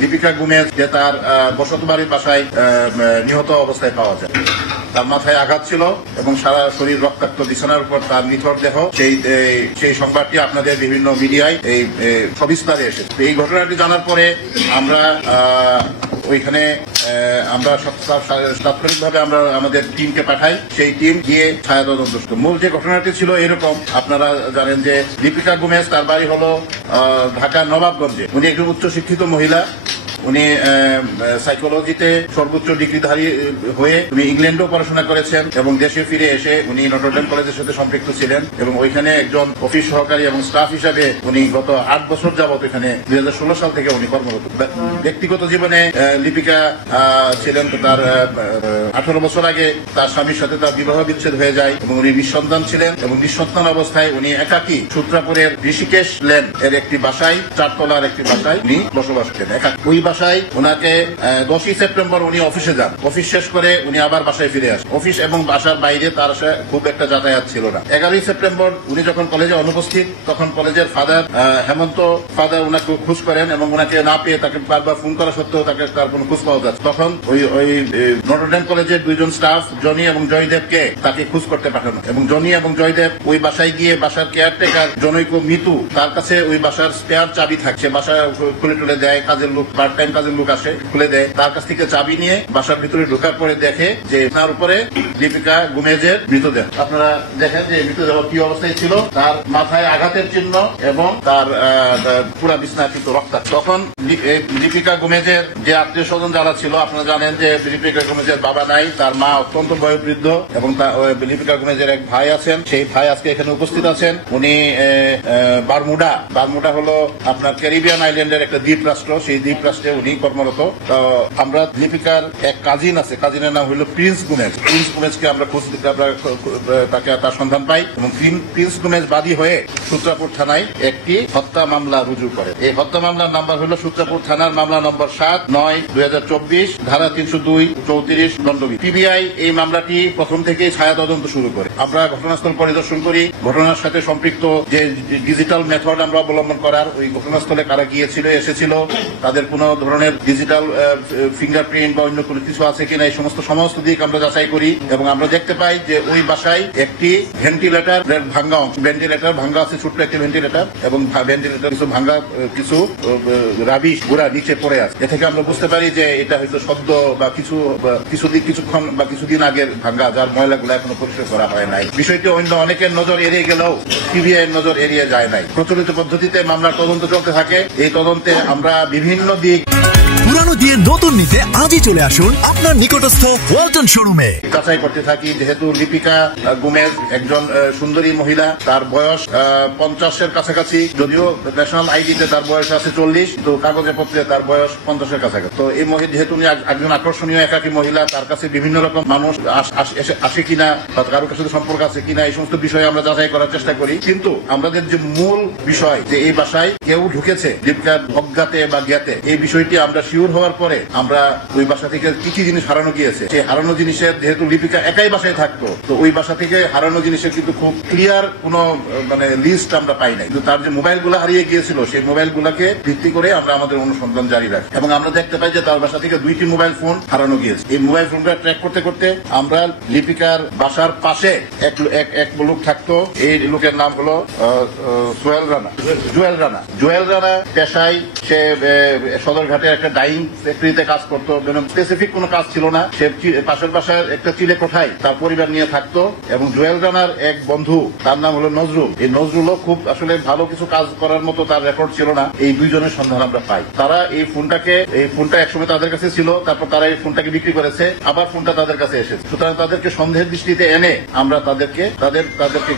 লিপিকা গুমেজ যে তার বসত বাড়ির বাসায় নিহত অবস্থায় পাওয়া যায়। তার মাথায় আঘাত ছিল এবং সারা শরীর রক্তাক্ত, বিছানার উপর তার নিথর দেহ। সেই সংবাদটি আপনাদের বিভিন্ন মিডিয়ায় এই সবিস্তারে এসেছে। এই ঘটনাটি জানার পরে আমরা ওইখানে আমরা তাৎক্ষণিকভাবে আমরা আমাদের টিমকে পাঠাই। সেই টিম গিয়ে ছায়া তদন্ত। মূল যে ঘটনাটি ছিল এরকম, আপনারা জানেন যে লিপিকা গুমেজ তার বাড়ি হলো ঢাকার নবাবগঞ্জে। উনি একজন উচ্চশিক্ষিত মহিলা। উনি সাইকোলজিতে সর্বোচ্চ ডিগ্রিধারী হয়ে উনি ইংল্যান্ডেও পড়াশোনা করেছেন এবং দেশে ফিরে এসে উনি নটরডেম কলেজের সাথে সম্পৃক্ত ছিলেন এবং ওইখানে একজন অফিস সহকারী এবং স্টাফ হিসাবে উনি গত 8 বছর যাবত এখানে 2016 সাল থেকে উনি কর্মরত। ব্যক্তিগত জীবনে লিপিকা ছিলেন তার 18 বছর আগে তার স্বামীর সাথে তার বিবাহ বিচ্ছেদ হয়ে যায় এবং উনি নিঃসন্তান ছিলেন এবং নিঃসন্তান অবস্থায় উনি একাকী সূত্রাপুরের ঋষিকেশ লেন এর একটি বাসায়, 4 তলার একটি বাসায় উনি বসবাস করেন একাকী। ওই বাসায় ওনাকে 10ই সেপ্টেম্বর উনি অফিসে যান। অফিস শেষ করে উনি আবার বাসায় ফিরে আসেন। অফিস এবং বাসার বাইরে তার খুব একটা যাতায়াত ছিল না। 11ই সেপ্টেম্বর উনি যখন কলেজে অনুপস্থিত, তখন কলেজের ফাদার হেমন্ত ওনাকে খোঁজ করেন এবং ওনাকে না পেয়ে তাকে বারবার ফোন করা সত্ত্বেও তার কোনো খোঁজ পাওয়া যাচ্ছে। তখন ওই নটরডেম কলেজের 2 জন স্টাফ জনি এবং জয়দেবকে তাকে খোঁজ করতে পাঠানো এবং জনি এবং জয়দেব ওই বাসায় গিয়ে বাসার কেয়ারটেকার জনৈক মিতু, তার কাছে ওই বাসার স্পেয়ার চাবি থাকছে, বাসা খুলে টুলে দেয়, কাজের লোক পার্ট টাইম কাজের লোক আসে, খুলে দেয়। তার কাছ থেকে চাবি নিয়ে বাসার ভিতরে ঢোকার পরে দেখে যে তার উপরে লিপিকা গুমেজের মৃতদেহ। আপনারা দেখেন যে মৃতদেহ কি অবস্থায় ছিল, তার মাথায় আঘাতের চিহ্ন এবং তার পুরা বিছানা কিন্তু রক্তাক্ত। তখন লিপিকা গুমেজের যে আত্মীয় স্বজন যারা ছিল, আপনারা জানেন যে লিপিকা গুমেজের বাবা নাই, তার মা অত্যন্ত বয়োবৃদ্ধ এবং লিপিকা গুমেজের এক ভাই আছেন। সেই ভাই আজকে এখানে উপস্থিত আছেন। উনি বারমুডা হলো আপনার ক্যারিবিয়ান আইল্যান্ডের একটা দ্বীপ রাষ্ট্র। সেই দ্বীপ রাষ্ট্রে উনি কর্মরত। আমরা লিপিকার এক কাজিন আছে, কাজিনের নাম হলো প্রিন্স গুমেজকে আমরা তাকে তার সন্ধান পাই এবং প্রিন্স গুমেজ বাদী হয়ে সূত্রাপুর থানায় একটি হত্যা মামলা রুজু করে। এই হত্যা মামলার নাম্বার হলো সূত্রাপুর থানার মামলা নম্বর 7/9/2024 ধারা 302/34 দণ্ডবিধি। পিবিআই এই মামলাটি প্রথম থেকেই ছায়া তদন্ত শুরু করে। আমরা ঘটনাস্থল পরিদর্শন করি। ঘটনার সাথে সম্পৃক্ত যে ডিজিটাল মেথড আমরা অবলম্বন করার, ওই ঘটনাস্থলে কারা গিয়েছিল এসেছিল, তাদের কোন ধরনের ডিজিটাল ফিঙ্গারপ্রিন্ট বা অন্য কোনো কিছু আছে কিনা, এই সমস্ত দিক আমরা যাচাই করি এবং আমরা দেখতে পাই যে ওই বাসায় একটি ভেন্টিলেটর ভাঙ্গা আছে, ছোট্ট একটি ভেন্টিলেটর এবং ভেন্টিলেটর কিছু রাবিশ গুড়া নিচে পড়ে আছে। এ থেকে আমরা বুঝতে পারি যে এটা হয়তো শব্দ বা কিছুক্ষণ বা কিছুদিন আগের ভাঙ্গা, যার ময়লাগুলো এখনো পরিষ্কার করা হয় নাই। বিষয়টি অন্য অনেকের নজর এড়িয়ে গেলেও সিবিআই নজর এড়িয়ে যায় নাই। প্রচলিত পদ্ধতিতে মামলার তদন্ত চলতে থাকে। এই তদন্তে আমরা বিভিন্ন দিক পুরানো দিয়ে নতুন নিতে আজই চলে আসুন আপনার নিকটস্থ ওয়ালটন শোরুমে। যাচাই করতে থাকি। যেহেতু লিপিকা গুমেজ একজন সুন্দরী মহিলা, তার বয়স 50-এর কাছাকাছি, যদিও ন্যাশনাল আইডিতে তার বয়স আছে 40, তো কাগজে পত্রে তার বয়স 50-এর কাছাকাছি। তো এই যেহেতু উনি একজন আকর্ষণীয় একাকী মহিলা, তার কাছে বিভিন্ন রকম মানুষ আসে কিনা বা কারোর কাছে সম্পর্ক আছে কিনা, এই সমস্ত বিষয়ে আমরা যাচাই করার চেষ্টা করি। কিন্তু আমাদের যে মূল বিষয় যে এই বাসায় কেউ ঢুকেছে লিপিকার অজ্ঞাতে বা জ্ঞাতে, এই বিষয়টি আমরা শিওর হওয়ার পরে আমরা ওই বাসা থেকে কি জিনিস হারানো গিয়েছে, সেই হারানো জিনিসের, যেহেতু লিপিকা একাই বাসায় থাকতো, তো ওই বাসা থেকে হারানো জিনিসের কিন্তু খুব ক্লিয়ার কোন লিস্ট আমরা পাই নাই। কিন্তু তার যে মোবাইল গুলো হারিয়ে গিয়েছিল, সেই মোবাইল গুলাকে ভিত্তি করে আমরা আমাদের অনুসন্ধান জারি রাখি এবং আমরা দেখতে পাই যে তার বাসা থেকে 2টি মোবাইল ফোন হারানো গিয়েছে। এই মোবাইল ফোনটা ট্র্যাক করতে করতে আমরা লিপিকার বাসার পাশে এক লোক থাকতো। এই লোকের নাম হলো জুয়েল রানা। পেশায় সে সদরঘাটে একটা ডাইং ফ্যাক্টরিতে কাজ করতো। স্পেসিফিক কোনো কাজ ছিল না। সে পাশের বাসার একটা চিলে কোঠায় তার পরিবার নিয়ে থাকতো এবং জুয়েল রানার এক বন্ধু, তার নাম হলো নজরুল। এই নজরুলও খুব আসলে ভালো কিছু কাজ করার মতো তার রেকর্ড ছিল না। এই 2 জনের সন্ধান আমরা পাই। তারা এই ফোনটা একসময় তাদের কাছে ছিল, তারপর তারা এই ফোনটাকে বিক্রি করেছে, আবার ফোনটা তাদের কাছে এসেছে। সুতরাং তাদেরকে সন্দেহের দৃষ্টিতে এনে আমরা তাদেরকে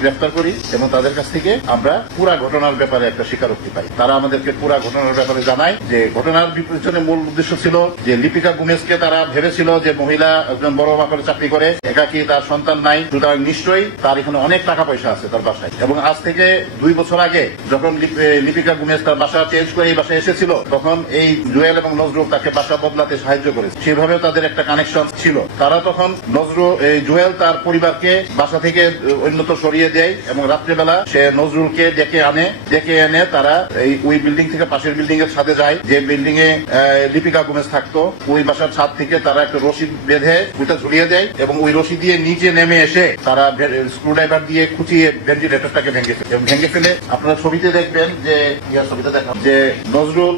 গ্রেফতার করি এবং তাদের কাছ থেকে আমরা পুরা ঘটনার ব্যাপারে একটা স্বীকারোক্তি পাই। তারা আমাদেরকে পুরা ঘটনার ব্যাপারে জানায় যে ঘটনার পিছনে মূল উদ্দেশ্য উদ্দেশ্য ছিল যে লিপিকা গুমেজকে তারা ভেবেছিল যে মহিলা একজন বড় মাপের চাকরি করে, একাকি, তার সন্তান নাই, সুতরাং নিশ্চয়ই তার এখানে অনেক টাকা পয়সা আছে তার বাসায়। এবং আজ থেকে 2 বছর আগে যখন লিপিকা গুমেজ তার বাসা চেঞ্জ করে এই বাসায় এসেছিল, তখন এই জুয়েল এবং নজরুল তাকে বাসা বদলাতে সাহায্য করেছে। সেভাবেও তাদের একটা কানেকশন ছিল। তারা তখন জুয়েল তার পরিবারকে বাসা থেকে অন্যত্র সরিয়ে দেয় এবং রাত্রেবেলা সে নজরুলকে ডেকে এনে তারা ওই বিল্ডিং থেকে পাশের বিল্ডিং এর ছাদে যায়, যে বিল্ডিং এ লিপিকা গুমেজ থাকতো। ওই বাসার ছাদ থেকে তারা একটা রশি বেঁধে ওইটা ঝুলিয়ে দেয় এবং ওই রশি দিয়ে নিচে নেমে এসে তারা স্ক্রুড্রাইভার দিয়ে খুঁচিয়ে ভেন্টিলেটরটাকে ভেঙে ফেলে। আপনারা ছবিতে দেখবেন যে নজরুল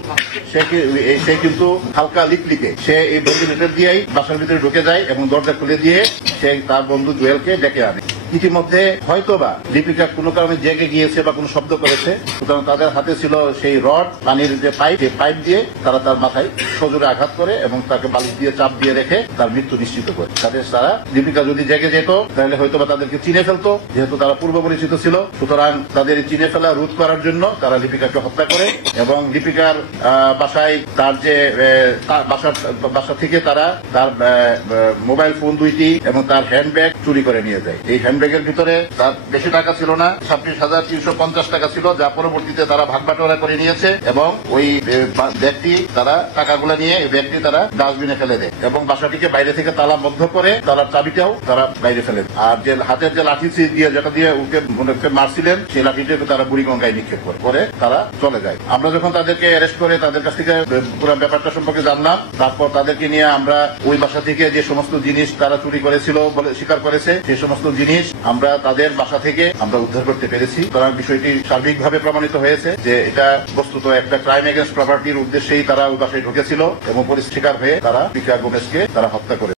সে কিন্তু হালকা লিপলিপে সে এই ভেন্টিলেটর দিয়েই বাসার ভিতরে ঢুকে যায় এবং দরজা খুলে দিয়ে সে তার বন্ধু জুয়েলকে ডেকে আনে। ইতিমধ্যে হয়তোবা লিপিকা কোনো কারণে জেগে গিয়েছে বা কোনো শব্দ করেছে, সুতরাং তাদের হাতে ছিল সেই রড, পানির যে পাইপ, সেই পাইপ দিয়ে তারা তার মাথায় সজোরে আঘাত করে এবং তাকে বালিশ দিয়ে চাপ দিয়ে রেখে তার মৃত্যু নিশ্চিত করে। তারা লিপিকা যদি জেগে যেত তাহলে হয়তোবা তাদেরকে চিনে ফেলতো, যেহেতু তারা পূর্ব পরিচিত ছিল। সুতরাং তাদের চিনে ফেলা রোধ করার জন্য তারা লিপিকাকে হত্যা করে এবং লিপিকার বাসায় তার যে বাসা থেকে তারা তার মোবাইল ফোন 2টি এবং তার হ্যান্ডব্যাগ চুরি করে নিয়ে যায়। এই হ্যান্ডব্যাগের ভিতরে তার বেশি টাকা ছিল না, 26,350 টাকা ছিল, যা পরবর্তীতে তারা ভাগবাটোয়ারা করে নিয়েছে এবং ওই ব্যাগটি তারা টাকাগুলো নিয়ে এই ব্যাগটি তারা ডাস্টবিনে ফেলে দেয় এবং বাসাটিকে বাইরে থেকে তালাবদ্ধ করে তালার চাবিটাও তারা বাইরে ফেলে দেয়। আর যে হাতের যে লাঠি যেটা দিয়ে ওকে মারছিলেন, সেই লাঠিটাকে তারা বুড়িগঙ্গায় নিক্ষেপ করে তারা চলে যায়। আমরা যখন তাদেরকে অ্যারেস্ট করে তাদের কাছ থেকে পুরো ব্যাপারটা সম্পর্কে জানলাম, তারপর তাদেরকে নিয়ে আমরা ওই বাসা থেকে যে সমস্ত জিনিস তারা চুরি করেছিল বলে স্বীকার করেছে, সেই সমস্ত জিনিস আমরা তাদের বাসা থেকে আমরা উদ্ধার করতে পেরেছি। সুতরাং বিষয়টি সার্বিকভাবে প্রমাণিত হয়েছে যে এটা বস্তুত একটা ক্রাইম এগেন্স্ট প্রপার্টির উদ্দেশ্যেই তারা ওই বাসায় ঢুকেছিল এবং পরিষ্কার হয়ে তারা লিপিকা গুমেজকে তারা হত্যা করে।